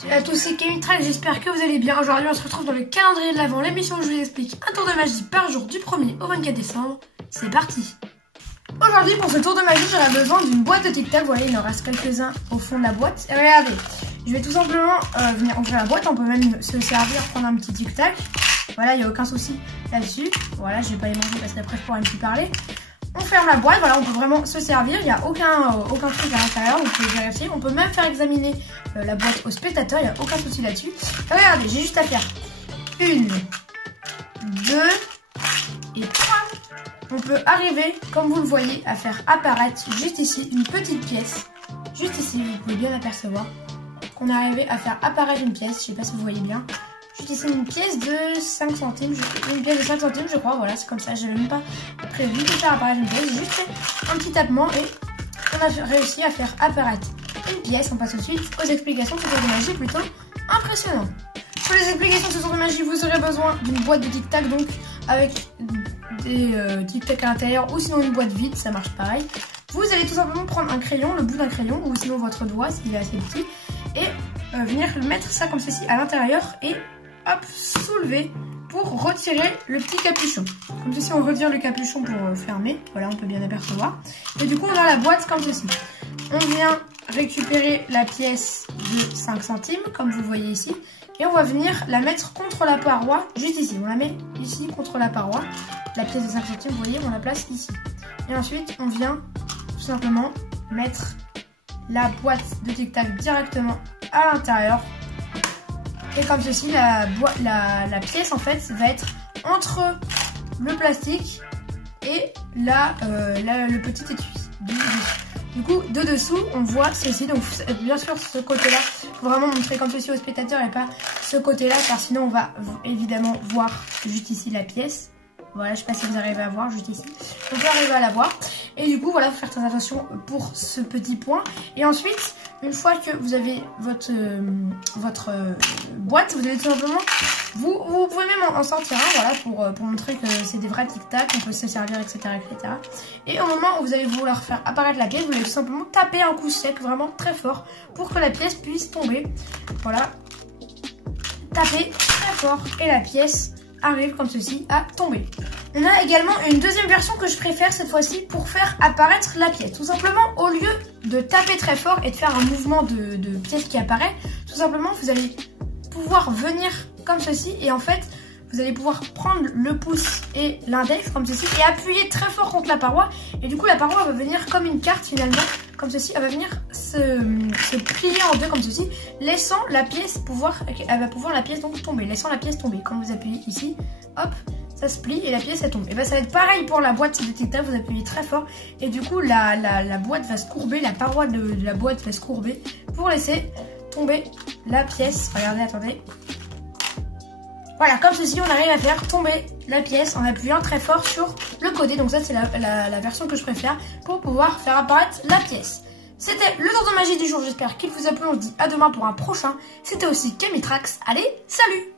Salut à tous, c'est Kemitrax, j'espère que vous allez bien. Aujourd'hui on se retrouve dans le calendrier de l'Avent, l'émission où je vous explique un tour de magie par jour du 1er au 24 décembre. C'est parti. Aujourd'hui pour ce tour de magie j'aurai besoin d'une boîte de tic-tac. Vous voyez, il en reste quelques-uns au fond de la boîte. Et regardez, je vais tout simplement venir ouvrir la boîte. On peut même se servir, prendre un petit tic-tac. Voilà, il n'y a aucun souci là-dessus. Voilà, je vais pas les manger parce qu'après je pourrais plus parler. On ferme la boîte, voilà, on peut vraiment se servir, il n'y a aucun truc à l'intérieur, vous pouvez vérifier. On peut même faire examiner la boîte au spectateur, il n'y a aucun souci là-dessus. Regardez, j'ai juste à faire 1, 2 et 3. On peut arriver, comme vous le voyez, à faire apparaître juste ici une petite pièce. Juste ici, vous pouvez bien apercevoir qu'on est arrivé à faire apparaître une pièce, je ne sais pas si vous voyez bien. Juste ici une pièce de 5 centimes, je crois, voilà, c'est comme ça, je n'avais même pas prévu de faire apparaître une pièce, j'ai juste fait un petit tapement et on a réussi à faire apparaître une pièce. On passe tout de suite aux explications de ce tour de magie plutôt impressionnant. Pour les explications de ce tour de magie, vous aurez besoin d'une boîte de tic-tac, donc avec des tic-tac à l'intérieur, ou sinon une boîte vide, ça marche pareil. Vous allez tout simplement prendre un crayon, le bout d'un crayon, ou sinon votre doigt s'il est assez petit, et venir mettre ça comme ceci à l'intérieur et hop, soulever pour retirer le petit capuchon. Comme ceci, on retire le capuchon pour fermer. Voilà, on peut bien apercevoir. Et du coup, on a la boîte comme ceci. On vient récupérer la pièce de 5 centimes, comme vous le voyez ici. Et on va venir la mettre contre la paroi, juste ici. On la met ici contre la paroi. La pièce de 5 centimes, vous voyez, on la place ici. Et ensuite, on vient tout simplement mettre la boîte de tic-tac directement à l'intérieur. Et comme ceci, la pièce en fait va être entre le plastique et le petit étui. Du coup, de dessous, on voit ceci. Donc bien sûr, ce côté-là, il faut vraiment montrer comme ceci au spectateur et pas ce côté-là, car sinon on va évidemment voir juste ici la pièce. Voilà, je sais pas si vous arrivez à voir juste ici. On peut arriver à la voir. Et du coup, voilà, faut faire très attention pour ce petit point. Et ensuite, une fois que vous avez votre boîte, vous allez tout simplement, vous pouvez même en sortir un, voilà, pour montrer que c'est des vrais tic-tac, on peut se servir, etc., etc. Et au moment où vous allez vouloir faire apparaître la pièce, vous allez tout simplement taper un coup sec, vraiment très fort, pour que la pièce puisse tomber. Voilà, tapez très fort et la pièce arrive comme ceci à tomber. On a également une deuxième version que je préfère cette fois-ci pour faire apparaître la pièce. Tout simplement, au lieu de taper très fort et de faire un mouvement de pièce qui apparaît, tout simplement vous allez pouvoir venir comme ceci et en fait vous allez pouvoir prendre le pouce et l'index comme ceci et appuyer très fort contre la paroi et du coup la paroi va venir comme une carte finalement, comme ceci, elle va venir se plier en deux comme ceci, laissant la pièce elle va pouvoir la pièce donc tomber, laissant la pièce tomber. Quand vous appuyez ici, hop, ça se plie et la pièce elle tombe. Et bien ça va être pareil pour la boîte de tic-tac, vous appuyez très fort et du coup la boîte va se courber, la paroi de la boîte va se courber pour laisser tomber la pièce. Regardez, attendez. Voilà, comme ceci, on arrive à faire tomber la pièce en appuyant très fort sur le côté. Donc ça, c'est la version que je préfère pour pouvoir faire apparaître la pièce. C'était le tour de magie du jour. J'espère qu'il vous a plu. On se dit à demain pour un prochain. C'était aussi Kemitrax. Allez, salut!